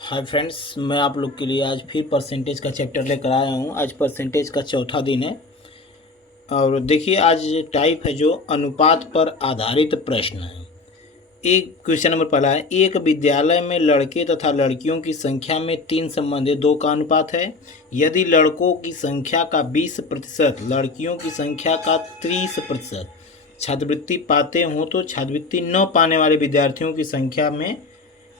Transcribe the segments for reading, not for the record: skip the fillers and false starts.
Hi friends, मैं आप लोग के लिए आज फिर परसेंटेज का चैप्टर लेकर आया हूँ। आज परसेंटेज का चौथा दिन है और देखिए आज टाइप है जो अनुपात पर आधारित प्रश्न है। एक क्वेश्चन नंबर पहला है, एक विद्यालय में लड़के तथा लड़कियों की संख्या में 3 संबंधित 2 का अनुपात है। यदि लड़कों की संख्या का 20%, लड़कियों की संख्या का 30% छात्रवृत्ति पाते हों तो छात्रवृत्ति न पाने वाले विद्यार्थियों की संख्या में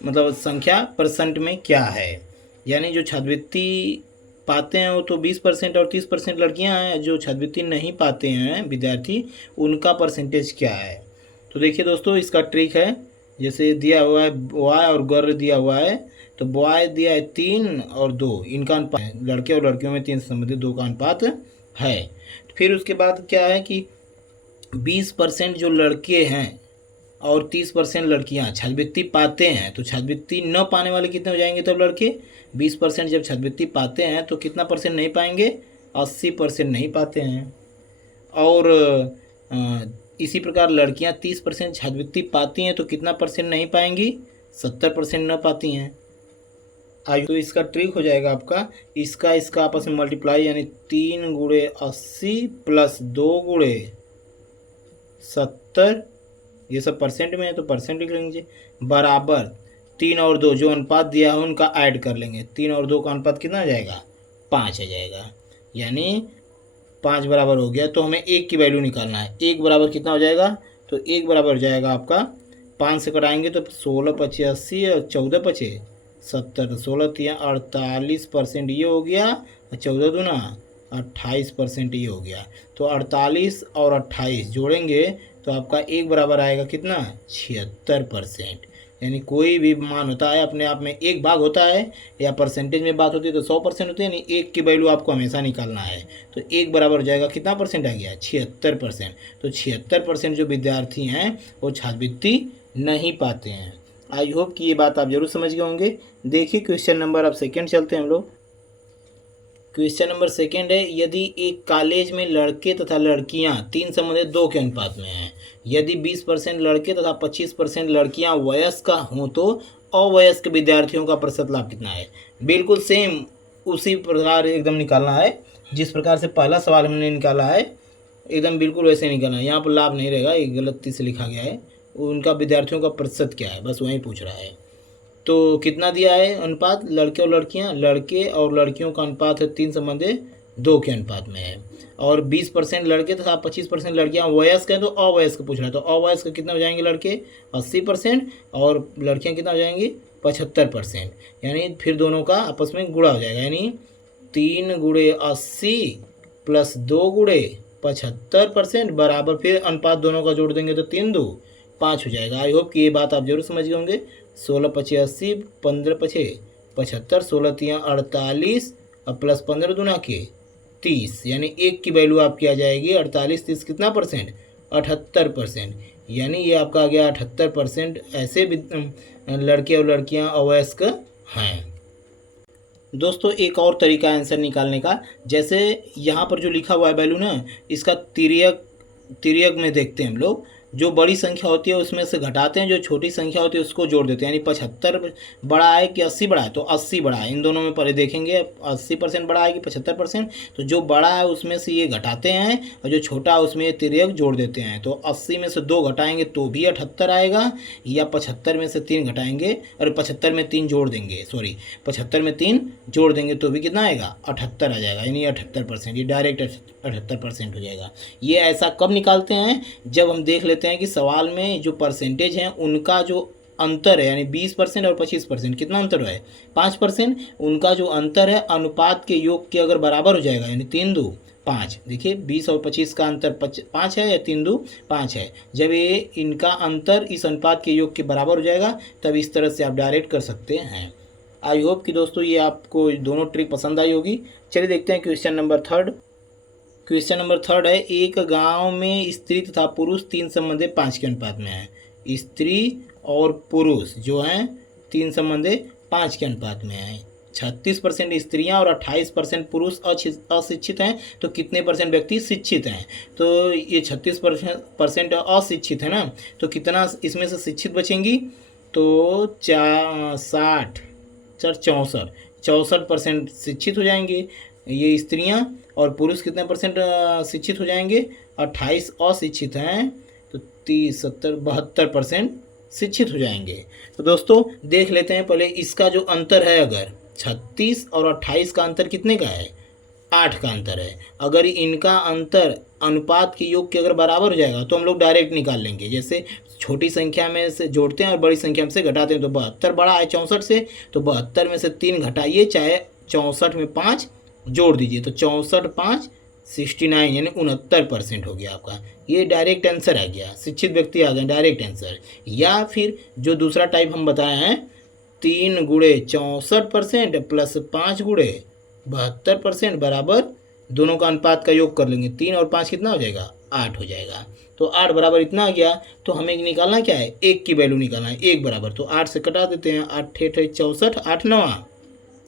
मतलब संख्या परसेंट में क्या है। यानी जो छात्रवृत्ति पाते हैं वो तो 20% और 30% लड़कियां हैं, जो छात्रवृत्ति नहीं पाते हैं विद्यार्थी उनका परसेंटेज क्या है। तो देखिए दोस्तों, इसका ट्रिक है। जैसे दिया हुआ है बॉय और गर्ल दिया हुआ है, तो बॉय दिया है 3 और 2, इनका अनुपात है। लड़के और लड़कियों में 3 संबंधित 2 का अनुपात है। फिर उसके बाद क्या है कि 20% जो लड़के हैं और 30% लड़कियां छात्रवृत्ति पाते हैं, तो छात्रवृत्ति न पाने वाले कितने हो जाएंगे तब लड़के। 20% जब छात्रवृत्ति पाते हैं तो कितना परसेंट नहीं पाएंगे, 80% नहीं पाते हैं। और इसी प्रकार लड़कियां 30% छात्रवृत्ति पाती हैं तो कितना परसेंट नहीं पाएंगी, 70% न पाती हैं। आइए, तो इसका ट्रिक हो जाएगा आपका, इसका आपस में मल्टीप्लाई, यानी 3 गुणे 80 प्लस 2 गुणे 70, ये सब परसेंट में है तो परसेंट लिख लेंगे, बराबर 3 और 2 जो अनुपात दिया है उनका ऐड कर लेंगे। 3 और 2 का अनुपात कितना आ जाएगा, 5 आ जाएगा। यानी 5 बराबर हो गया। तो हमें 1 की वैल्यू निकालना है। 1 बराबर कितना हो जाएगा, तो 1 बराबर हो जाएगा आपका 5 से कटाएंगे तो 16 पचे 80 और 14 पचे 70, तो 16 तिया 48% ये हो गया और 14 दूना 28% ये हो गया। तो 48 और 28 जोड़ेंगे तो आपका 1 बराबर आएगा कितना, 76%। यानी कोई भी मान होता है अपने आप में एक भाग होता है या परसेंटेज में बात होती है तो 100% होती है। यानी 1 की वैल्यू आपको हमेशा निकालना है। तो 1 बराबर हो जाएगा कितना परसेंट आ गया, 76%। तो 76% जो विद्यार्थी हैं वो छात्रवृत्ति नहीं पाते हैं। आई होप कि ये बात आप जरूर समझ गए होंगे। देखिए क्वेश्चन नंबर अब सेकेंड चलते हैं हम लोग। क्वेश्चन नंबर सेकेंड है, यदि एक कॉलेज में लड़के तथा लड़कियां 3 संबंधित 2 के अनुपात में हैं, यदि 20% लड़के तथा 25% लड़कियां वयस्क हों तो अवयस्क विद्यार्थियों का प्रतिशत लाभ कितना है। बिल्कुल सेम उसी प्रकार एकदम निकालना है जिस प्रकार से पहला सवाल हमने निकाला है, एकदम बिल्कुल वैसे निकालना है। यहाँ पर लाभ नहीं रहेगा, एक गलती से लिखा गया है। उनका विद्यार्थियों का प्रतिशत क्या है, बस वही पूछ रहा है। तो कितना दिया है अनुपात, लड़के और लड़कियां, लड़के और लड़कियों का अनुपात है 3 संबंधित 2 के अनुपात में है। और 20% लड़के तथा 25% लड़कियां वयस्क हैं तो अवयस्क पूछ रहा है। तो अवयस्क कितने हो जाएंगे, लड़के 80% और लड़कियां कितना हो जाएंगी 75%। यानी फिर दोनों का आपस में गुणा हो जाएगा। यानी 3 गुणे 80 प्लस 2 गुणे 75% बराबर, फिर अनुपात दोनों का जोड़ देंगे तो 3 2 5 हो जाएगा। आई होप कि ये बात आप जरूर समझ गए होंगे। 16 पचे 80, 15 पचे 75, 16 तिया 48 और प्लस 15 दूना के 30। यानी 1 की वैल्यू आपकी आ जाएगी 48, 30 कितना परसेंट, 78%। यानी ये आपका आ गया 78% ऐसे भी लड़के और लड़कियां अवयस्क हैं। दोस्तों एक और तरीका आंसर निकालने का, जैसे यहाँ पर जो लिखा हुआ है वैल्यू ना, इसका तिर्यक तिर्यक में देखते हैं हम लोग। जो बड़ी संख्या होती है उसमें से घटाते हैं, जो छोटी संख्या होती है उसको जोड़ देते हैं। यानी 75 बड़ा है कि 80 बड़ा है, तो 80 बड़ा है। इन दोनों में पहले देखेंगे 80% बड़ा है कि 75%। तो जो बड़ा है उसमें से ये घटाते हैं और जो छोटा है उसमें ये तिर्यक जोड़ देते हैं। तो 80 में से 2 घटाएंगे तो भी 78 आएगा, या 75 में से 3 घटाएंगे और 75 में 3 जोड़ देंगे, सॉरी 75 में 3 जोड़ देंगे तो भी कितना आएगा, 78 आ जाएगा। यानी 78%, ये डायरेक्ट 78% हो जाएगा। ये ऐसा कब निकालते हैं, जब हम देख लेते हैं कि सवाल में जो परसेंटेज हैं उनका जो अंतर है, यानी 20% और 25%, कितना अंतर है 5%, उनका जो अंतर है अनुपात के योग के अगर बराबर हो जाएगा, यानी 3 2 5। देखिए 20 और 25 का अंतर 5 है या 3 2 5 है। जब ये इनका अंतर इस अनुपात के योग के बराबर हो जाएगा तब इस तरह से आप डायरेक्ट कर सकते हैं। आई होप कि दोस्तों ये आपको दोनों ट्रिक पसंद आई होगी। चलिए देखते हैं question number third. Question number third है, एक गांव में स्त्री तथा पुरुष 3 संबंधित 5 के अनुपात में है। स्त्री और पुरुष जो हैं 3 संबंधित 5 के अनुपात में है। 36% स्त्रियां और 28% पुरुष अशिक्षित हैं, तो कितने परसेंट व्यक्ति शिक्षित हैं। तो ये 36% अशिक्षित है ना, तो कितना इसमें से शिक्षित बचेंगी, तो 60 चार 64, 64% शिक्षित हो जाएंगे ये स्त्रियां, और पुरुष कितने परसेंट शिक्षित हो जाएंगे, 28 अशिक्षित हैं तो 30, 70, 72% शिक्षित हो जाएंगे। तो दोस्तों देख लेते हैं पहले इसका जो अंतर है, अगर 36 और 28 का अंतर कितने का है, 8 का अंतर है। अगर इनका अंतर अनुपात के योग के अगर बराबर हो जाएगा तो हम लोग डायरेक्ट निकाल लेंगे। जैसे छोटी संख्या में से जोड़ते हैं और बड़ी संख्या में से घटाते हैं, तो 72 बड़ा है 64 से, तो 72 में से 3 घटाइए, चाहे 64 में 5 जोड़ दीजिए, तो 64 5 69 यानी 69% हो गया आपका। ये डायरेक्ट आंसर आ गया, शिक्षित व्यक्ति आ गए डायरेक्ट आंसर। या फिर जो दूसरा टाइप हम बताए हैं, 3 गुणे 64% प्लस 5 गुणे 72% बराबर, दोनों का अनुपात का योग कर लेंगे, 3 और 5 कितना हो जाएगा, 8 हो जाएगा। तो 8 बराबर इतना आ गया। तो हमें निकालना क्या है, 1 की वैल्यू निकालना है, 1 बराबर, तो 8 से कटा देते हैं, 8 8 64, 8 9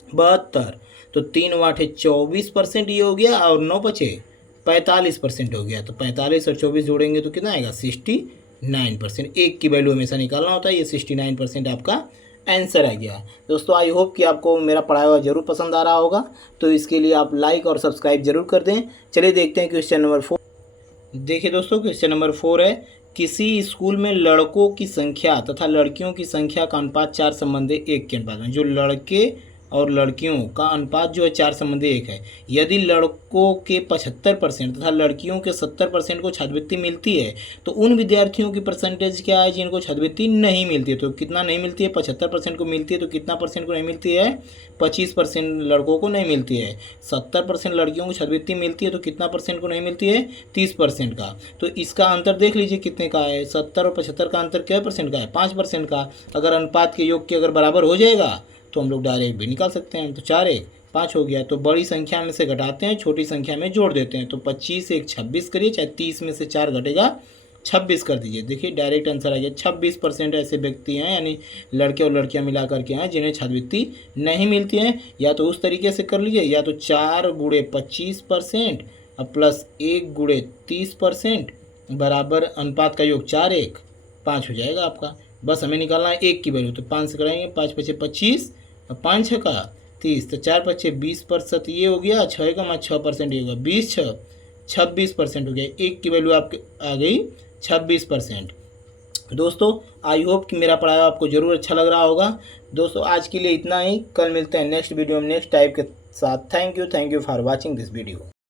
72, तो 3 8 24% ये हो गया, और 9 बचे 45% हो गया। तो 45 और 24 जोड़ेंगे तो कितना आएगा, 69%। 1 की वैल्यू हमेशा निकालना होता है, ये 69% आपका आंसर आ गया। दोस्तों आई होप कि आपको मेरा पढ़ाया हुआ जरूर पसंद आ रहा होगा, तो इसके लिए आप लाइक और सब्सक्राइब जरूर कर दें। चलिए देखते हैं क्वेश्चन नंबर 4। देखिए दोस्तों क्वेश्चन नंबर 4 है, किसी स्कूल में लड़कों की संख्या तथा लड़कियों की संख्या का अनुपात 4 संबंधी 1 के अनुपात में। जो लड़के और लड़कियों का अनुपात जो है 4 संबंधी 1 है। यदि लड़कों के 75% तथा लड़कियों के 70% को छात्रवृत्ति मिलती है, तो उन विद्यार्थियों की परसेंटेज क्या है जिनको छात्रवृत्ति नहीं मिलती है। तो कितना नहीं मिलती है, 75% को मिलती है, तो कितना परसेंट को नहीं मिलती है, 25% लड़कों को नहीं मिलती है। 70% लड़कियों को छात्रवृत्ति मिलती है, तो कितना परसेंट को नहीं मिलती है, 30% का। तो इसका अंतर देख लीजिए कितने का है, 70 और 75 का अंतर क्या परसेंट का है, 5% का। अगर अनुपात के योग के अगर बराबर हो जाएगा तो हम लोग डायरेक्ट भी निकाल सकते हैं। तो 4 1 5 हो गया, तो बड़ी संख्या में से घटाते हैं, छोटी संख्या में जोड़ देते हैं। तो 25 1 26 करिए, चाहे 30 में से 4 घटेगा 26 कर दीजिए। देखिए डायरेक्ट आंसर आ गया, 26% ऐसे व्यक्ति हैं, यानी लड़के और लड़कियां मिला करके हैं जिन्हें छात्रवृत्ति नहीं मिलती है। या तो उस तरीके से कर लीजिए, या तो 4 गुणे 25% और प्लस 1 गुणे 30% बराबर अनुपात का योग 4 1 5 हो जाएगा आपका। बस हमें निकालना है 1 की वैल्यू, तो 5 से कराएंगे, 5 5 25 और 5 6 का 30, तो 4 5 20% ये हो गया, 6 का 6% ये होगा, 20 6 26% हो गया। 1 की वैल्यू आपके आ गई 26%। दोस्तों आई होप कि मेरा पढ़ाया आपको ज़रूर अच्छा लग रहा होगा। दोस्तों आज के लिए इतना ही, कल मिलते हैं नेक्स्ट वीडियो में नेक्स्ट टाइप के साथ। Thank you for watching this video.